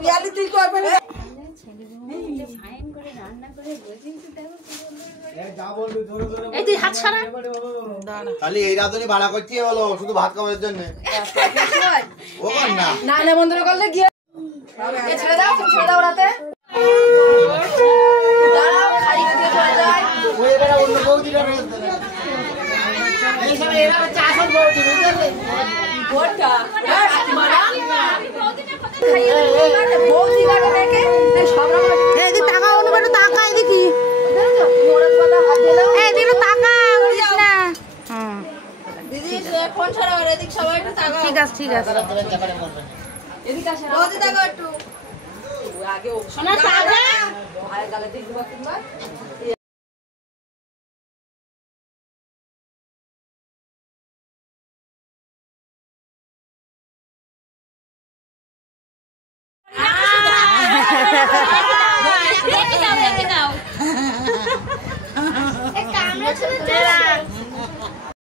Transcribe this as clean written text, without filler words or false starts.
পিয়ালি তুই করবে না এই তুই হাত ছাড়া খালি এই রাঁধুনি ভাড়া করছি বলো শুধু ভাত খাওয়ার জন্য ও কর না না নেমন্তন্ন করলে গিয়ে ছেড়ে দাও তুমি ছেড়ে দাও রাতে দাঁড়াও খাই দিয়ে চলে যায় ওই এবারে অন্য বৌদিরা রয়েছে এই সময় এরা হচ্ছে আসল বৌদি বুঝলে গোটা মারা বৌদি গাড়ি দেখে সব রকম এদিকে টাকা অনুবাদ টাকা এদিকে মোড়ক পাতা হাত দিলো এদিকে টাকা বুঝিস না দিদি ফোন ছাড়া আর এদিক সবাই একটু তাকাও ঠিক আছে এদিকে আসে বৌদি তাকাও একটু আগে সোনা টাকা আর গালে দেখবা কিংবা রেখে দাও